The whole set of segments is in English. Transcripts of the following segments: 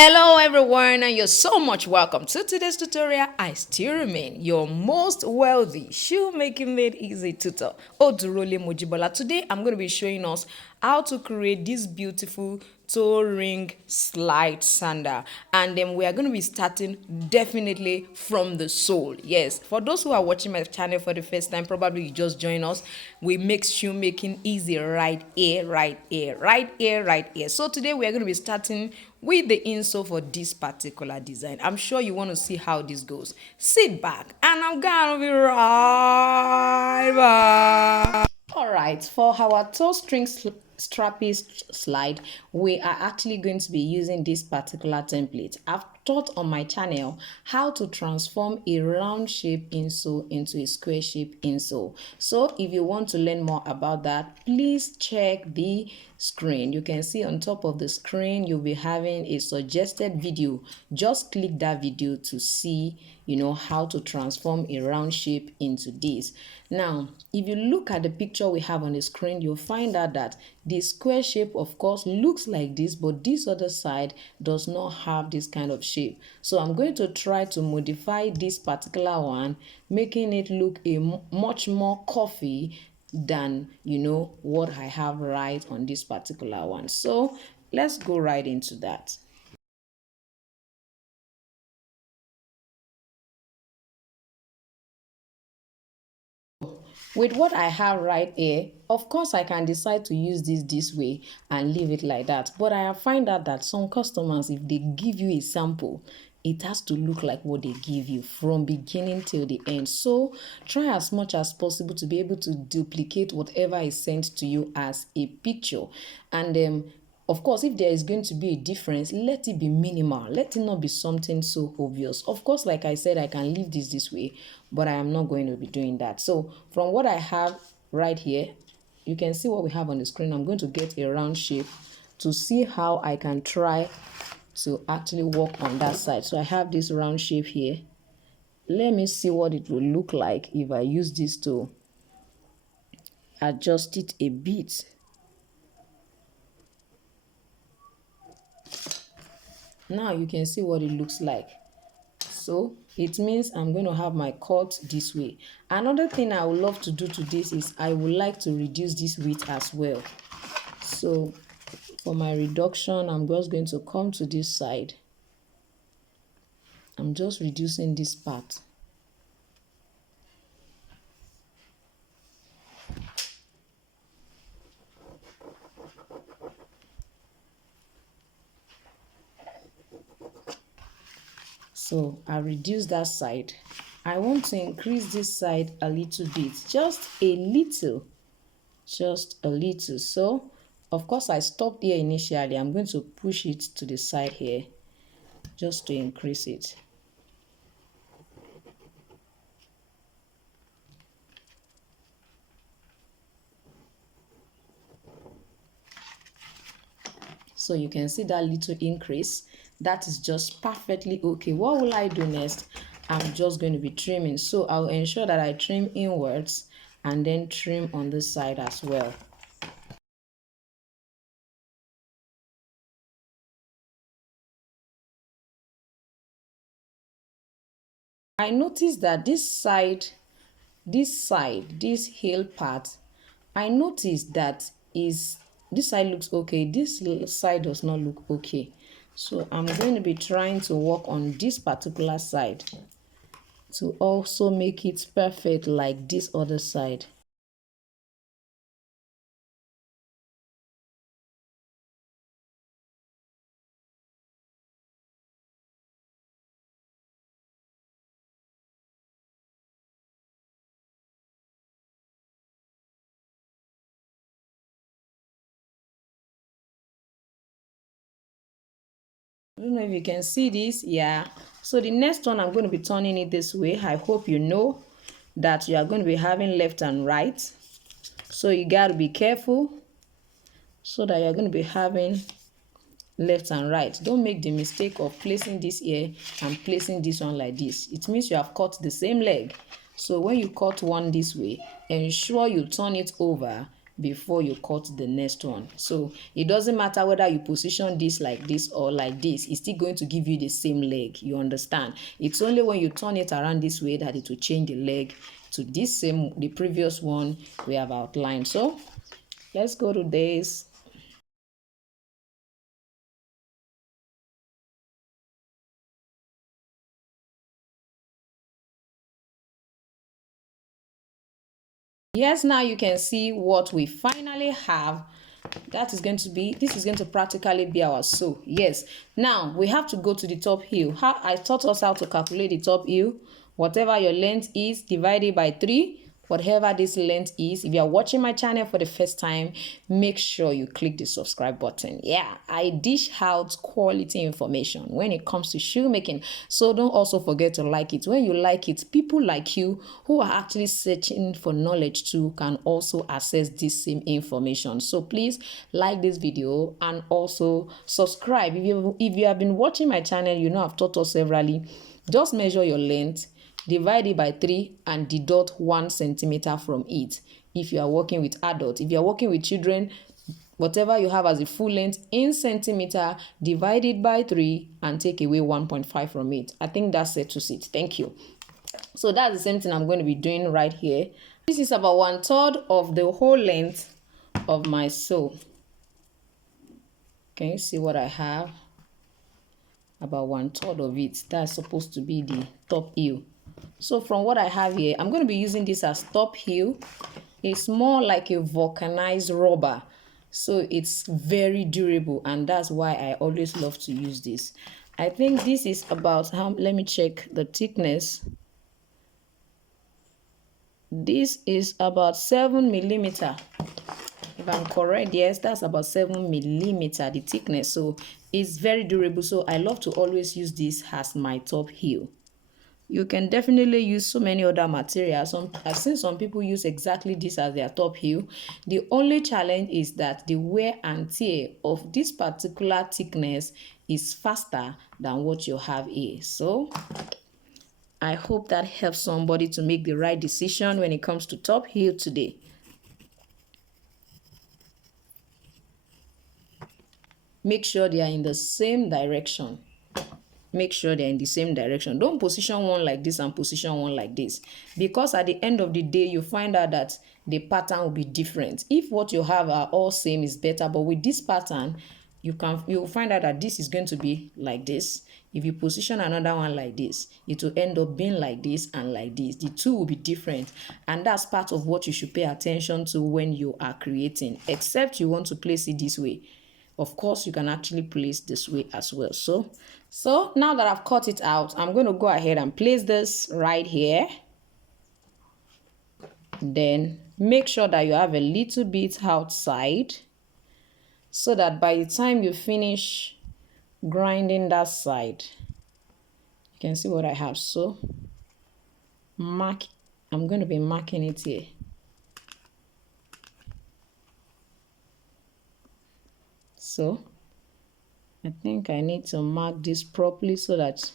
Hello everyone, and you're so much welcome to today's tutorial. I still remain your most wealthy shoemaking made easy tutor, Odurole Mojibola. Today I'm going to be showing us how to create this beautiful toe ring slide sandal, and then we are going to be starting definitely from the sole. Yes, for those who are watching my channel for the first time, probably you just join us. We make shoemaking easy right here, right here, right here, right here. So today we are going to be starting with the insole for this particular design. I'm sure you want to see how this goes. Sit back and I'm gonna be right back. All right, for our toe string strappy slide, we are actually going to be using this particular template. I've taught on my channel how to transform a round shape insole into a square shape insole. So if you want to learn more about that, please check the screen. You can see on top of the screen you'll be having a suggested video. Just click that video to see how to transform a round shape into this. Now if you look at the picture we have on the screen, you'll find out that the square shape of course looks like this, but this other side does not have this kind of shape. So I'm going to try to modify this particular one, making it look much more curvy than what I have right on this particular one. So let's go right into that. With what I have right here, of course I can decide to use this way and leave it like that, but I find out that some customers, if they give you a sample, it has to look like what they give you from beginning till the end. So try as much as possible to be able to duplicate whatever is sent to you as a picture. And of course, if there is going to be a difference, let it be minimal. Let it not be something so obvious. Of course, like I said, I can leave this way, but I am not going to be doing that. So from what I have right here, you can see what we have on the screen. I'm going to get a round shape to see how I can try to actually work on that side. So I have this round shape here. Let me see what it will look like if I use this to adjust it a bit. Now you can see what it looks like. So it means I'm going to have my cut this way. Another thing I would love to do to this is I would like to reduce this width as well. So for my reduction, I'm just going to come to this side. I'm just reducing this part. So I reduce that side. I want to increase this side a little bit, just a little. So of course I stopped here initially. I'm going to push it to the side here just to increase it. So you can see that little increase. That is just perfectly okay. What will I do next? I'm just going to be trimming. So I'll ensure that I trim inwards and then trim on this side as well. I noticed that this heel part, I noticed that this side looks okay, this side does not look okay. So I'm going to be trying to work on this particular side to also make it perfect like this other side. I don't know if you can see this. Yeah, so the next one I'm going to be turning it this way. I hope you know that you are going to be having left and right, so you got to be careful so that you're going to be having left and right. Don't make the mistake of placing this here and placing this one like this. It means you have cut the same leg. So when you cut one this way, ensure you turn it over before you cut the next one. So it doesn't matter whether you position this like this or like this, it's still going to give you the same leg. You understand? It's only when you turn it around this way that it will change the leg to this same, the previous one we have outlined. So let's go to this. Yes, now you can see what we finally have. That is going to be, this is going to practically be our sew. Yes, now we have to go to the top heel. How I taught us how to calculate the top heel. Whatever your length is, divide it by 3. Whatever this length is, if you are watching my channel for the first time, make sure you click the subscribe button. Yeah, I dish out quality information when it comes to shoemaking, so don't also forget to like it. When you like it, people like you who are actually searching for knowledge too can also access this same information. So please like this video and also subscribe. If you have been watching my channel, you know I've taught us severally. Just measure your length, divide it by 3 and deduct 1 centimeter from it. If you are working with adults, if you are working with children, whatever you have as a full length in centimeter, divide it by 3 and take away 1.5 from it. I think that settles it. Thank you. So that's the same thing I'm going to be doing right here. This is about 1/3 of the whole length of my sew. Can you see what I have? About 1/3 of it. That's supposed to be the top heel. So from what I have here, I'm going to be using this as top heel. It's more like a vulcanized rubber, so it's very durable, and that's why I always love to use this. I think this is about how, let me check the thickness. This is about 7 millimeter. If I'm correct, yes, that's about 7 millimeter, the thickness. So it's very durable. So I love to always use this as my top heel. You can definitely use so many other materials. I've seen some people use exactly this as their top heel. The only challenge is that the wear and tear of this particular thickness is faster than what you have here. So I hope that helps somebody to make the right decision when it comes to top heel today. Make sure they are in the same direction. Make sure they're in the same direction. Don't position one like this and position one like this, because at the end of the day you find out that the pattern will be different. If what you have are all same is better, but with this pattern you'll find out that this is going to be like this. If you position another one like this, it will end up being like this and like this. The two will be different, and that's part of what you should pay attention to when you are creating, except you want to place it this way. Of course, you can actually place this way as well. So now that I've cut it out, I'm going to go ahead and place this right here. Then make sure that you have a little bit outside, so that by the time you finish grinding that side, you can see what I have. So I'm going to be marking it here. So I think I need to mark this properly so that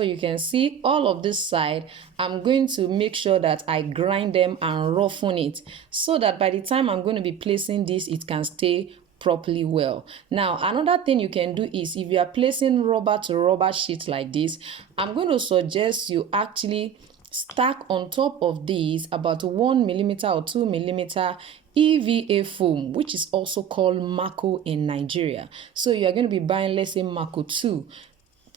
you can see all of this side. I'm going to make sure that I grind them and roughen it, so that by the time I'm going to be placing this, it can stay properly well. Now another thing you can do is, if you are placing rubber to rubber sheet like this, I'm going to suggest you actually stack on top of these about 1 millimeter or 2 millimeter EVA foam, which is also called Mako in Nigeria. So you are going to be buying, let's say, Mako 2.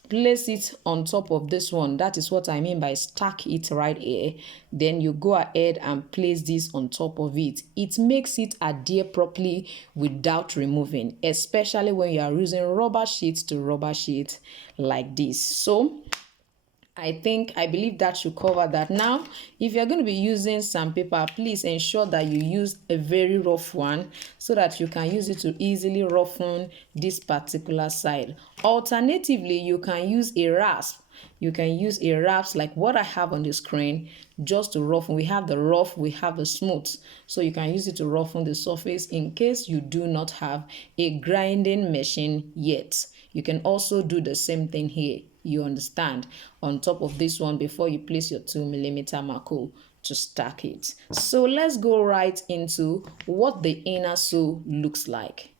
Place it on top of this one. That is what I mean by stack it right here. Then you go ahead and place this on top of it. It makes it adhere properly without removing, especially when you are using rubber sheet to rubber sheet like this. So I believe that should cover that. Now, if you're going to be using sandpaper, please ensure that you use a very rough one, so that you can use it to easily roughen this particular side. Alternatively, you can use a rasp. You can use a rasp like what I have on the screen, just to roughen. We have the rough, we have the smooth. So you can use it to roughen the surface in case you do not have a grinding machine yet. You can also do the same thing here. you understand, on top of this one before you place your 2mm marco to stack it. So let's go right into what the inner sole looks like.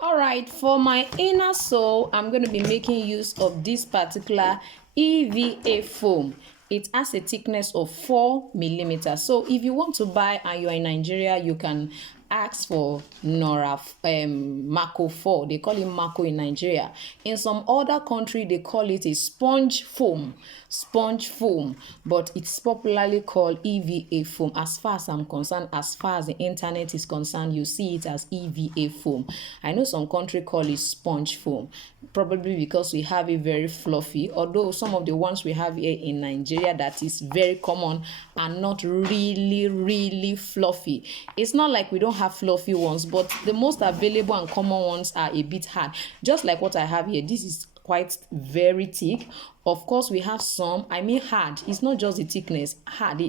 All right, for my inner sole, I'm going to be making use of this particular EVA foam. It has a thickness of 4mm. So if you want to buy and you are in Nigeria, you can ask for Marco 4. They call it Marco in Nigeria. In some other country, they call it a sponge foam. But it's popularly called EVA foam. As far as I'm concerned, as far as the internet is concerned, you see it as EVA foam. I know some country call it sponge foam, probably because we have it very fluffy, although some of the ones we have here in Nigeria that is very common are not really fluffy. It's not like we don't have fluffy ones, but the most available and common ones are a bit hard, just like what I have here. This is quite very thick. Of course, we have some, I mean hard. It's not just the thickness, hard.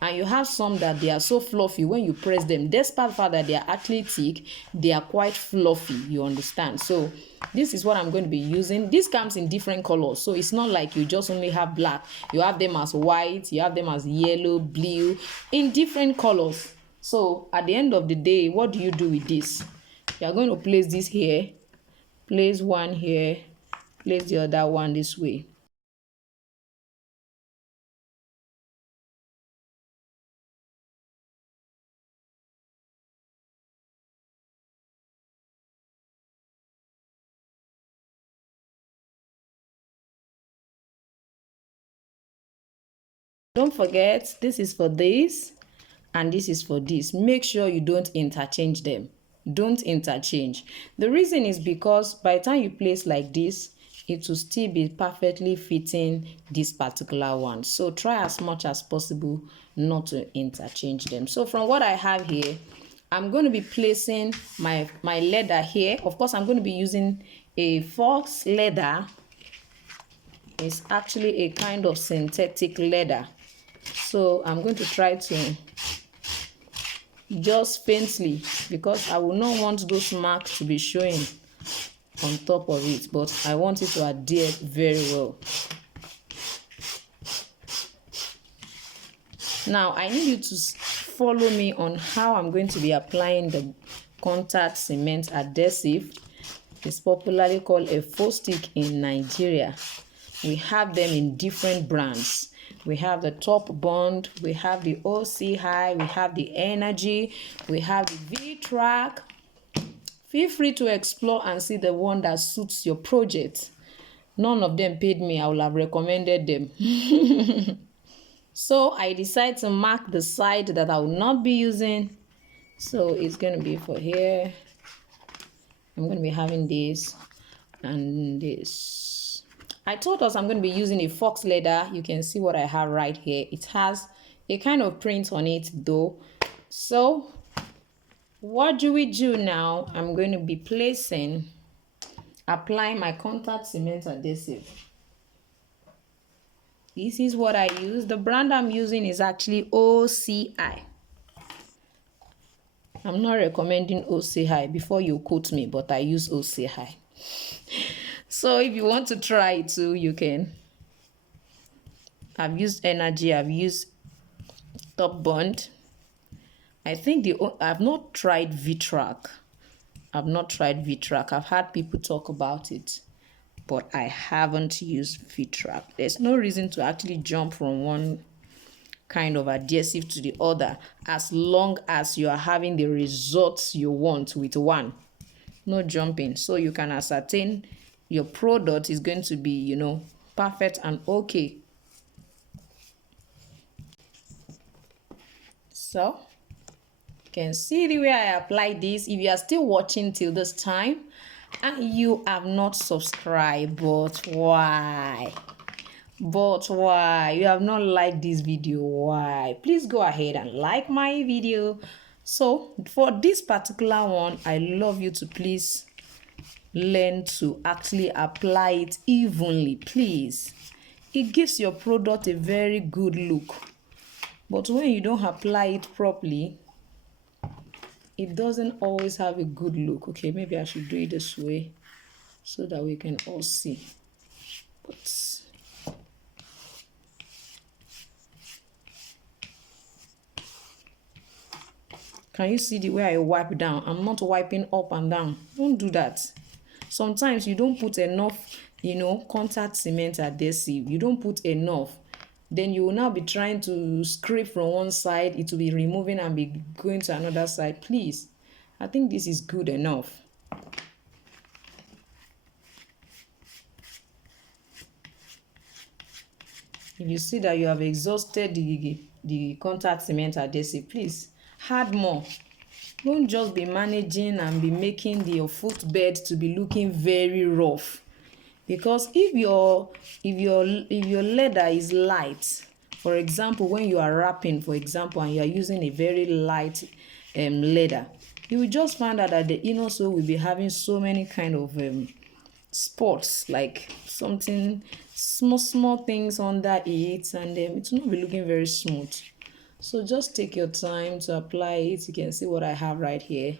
And you have some that they are so fluffy when you press them. Despite the fact that they are actually thick, they are quite fluffy, you understand? So this is what I'm going to be using. This comes in different colors, so it's not like you just only have black. You have them as white, you have them as yellow, blue, in different colors. So at the end of the day, what do you do with this? You are going to place this here, place one here, place the other one this way. Don't forget, this is for this and this is for this. Make sure you don't interchange them. Don't interchange. The reason is because by the time you place like this, it will still be perfectly fitting this particular one. So try as much as possible not to interchange them. So from what I have here, I'm going to be placing my leather here. Of course, I'm going to be using a fox leather. It's actually a kind of synthetic leather. So I'm going to try to just faintly, because I will not want those marks to be showing on top of it, but I want it to adhere very well. Now I need you to follow me on how I'm going to be applying the contact cement adhesive. It's popularly called a Forte in Nigeria. We have them in different brands. We have the Top Bond, we have the OC High, we have the Energy, we have the V-Track. Feel free to explore and see the one that suits your project. None of them paid me, I would have recommended them. So I decided to mark the side that I will not be using. So it's going to be for here. I'm going to be having this and this. I told us I'm going to be using a fox leather. You can see what I have right here. It has a kind of print on it though. So what do we do now? I'm going to be applying my contact cement adhesive. This is what I use. The brand I'm using is actually OCI. I'm not recommending OCI before you quote me, but I use OCI. So if you want to try it too, you can. I've used Energy, I've used Top Bond. I think I've not tried V-Track. I've had people talk about it, but I haven't used V-Track. There's no reason to actually jump from one kind of adhesive to the other as long as you are having the results you want with one. No jumping, so you can ascertain your product is going to be, you know, perfect and okay. So you can see the way I apply this. If you are still watching till this time and you have not subscribed, but why you have not liked this video, why? Please go ahead and like my video. So for this particular one, I love you to please learn to actually apply it evenly, please. It gives your product a very good look, but when you don't apply it properly, it doesn't always have a good look. Okay, maybe I should do it this way so that we can all see. Can you see the way I wipe down? I'm not wiping up and down. Don't do that. Sometimes you don't put enough, contact cement adhesive. You don't put enough. Then you will now be trying to scrape from one side. It will be removing and be going to another side. Please, I think this is good enough. If you see that you have exhausted the contact cement adhesive, please add more. Don't just be managing and be making your footbed to be looking very rough. Because if your leather is light, for example, when you are wrapping, for example, and you are using a very light leather, you will just find out that the inner sole will be having so many kind of spots, like something small things under it, and it will not be looking very smooth. So just take your time to apply it. You can see what I have right here.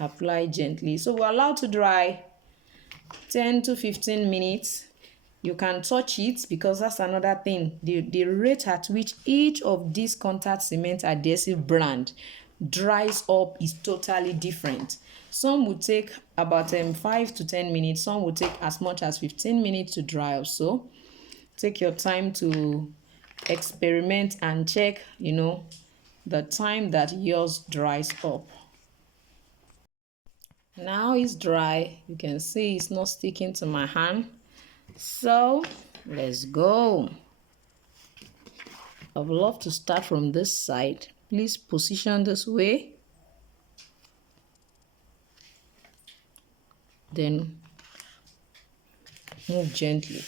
Apply gently. So we're allowed to dry 10 to 15 minutes. You can touch it, because that's another thing. The rate at which each of these contact cement adhesive brand dries up is totally different. Some will take about 5 to 10 minutes. Some will take as much as 15 minutes to dry up. So take your time to experiment and check, the time that yours dries up. Now it's dry. You can see it's not sticking to my hand. So let's go. I would love to start from this side. Please position this way. Then move gently.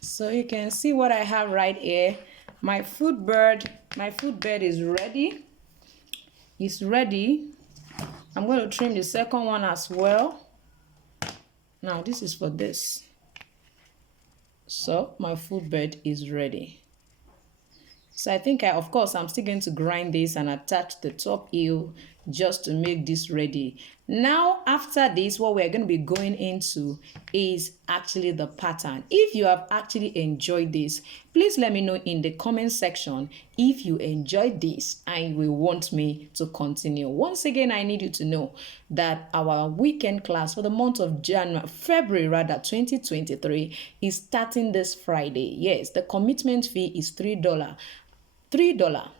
So you can see what I have right here. My footbed is ready. It's ready. I'm going to trim the second one as well. Now this is for this. So my footbed is ready. So I think of course I'm still going to grind this and attach the top heel just to make this ready. Now after this, what we're going to be going into is actually the pattern. If you have actually enjoyed this, please let me know in the comment section if you enjoyed this and will want me to continue. Once again, I need you to know that our weekend class for the month of February 2023 is starting this Friday. Yes, the commitment fee is $3. $3.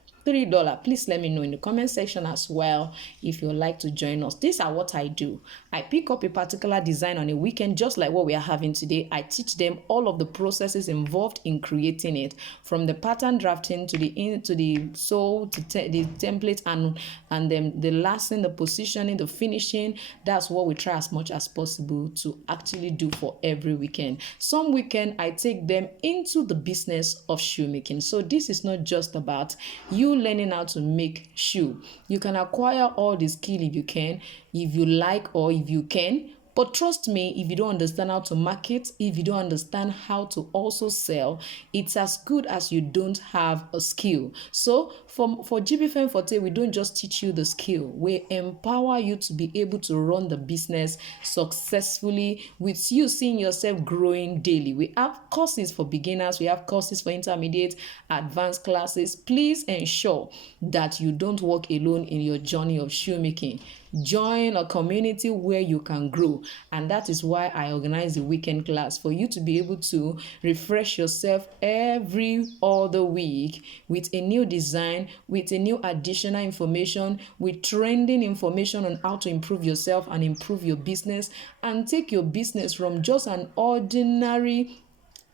Please let me know in the comment section as well if you'd like to join us. These are what I do. I pick up a particular design on a weekend, just like what we are having today. I teach them all of the processes involved in creating it, from the pattern drafting to the sole, to the template, and then the lasting, the positioning, the finishing. That's what we try as much as possible to actually do for every weekend. Some weekend I take them into the business of shoemaking. So this is not just about you learning how to make shoe. You can acquire all the skill if you like, or if you can. But trust me, if you don't understand how to market, if you don't understand how to also sell, it's as good as you don't have a skill. So for Jibbyfemforte, we don't just teach you the skill. We empower you to be able to run the business successfully, with you seeing yourself growing daily. We have courses for beginners. We have courses for intermediate, advanced classes. Please ensure that you don't walk alone in your journey of shoemaking. Join a community where you can grow, and that is why I organize the weekend class, for you to be able to refresh yourself every other week with a new design, with a new additional information, with trending information on how to improve yourself and improve your business, and take your business from just an ordinary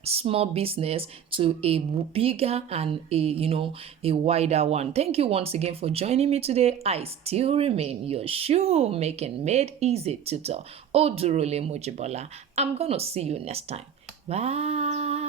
small business to a bigger and a wider one. Thank you once again for joining me today. I still remain your shoemaking made easy tutor, Odurole Mojibola. I'm gonna see you next time. Bye.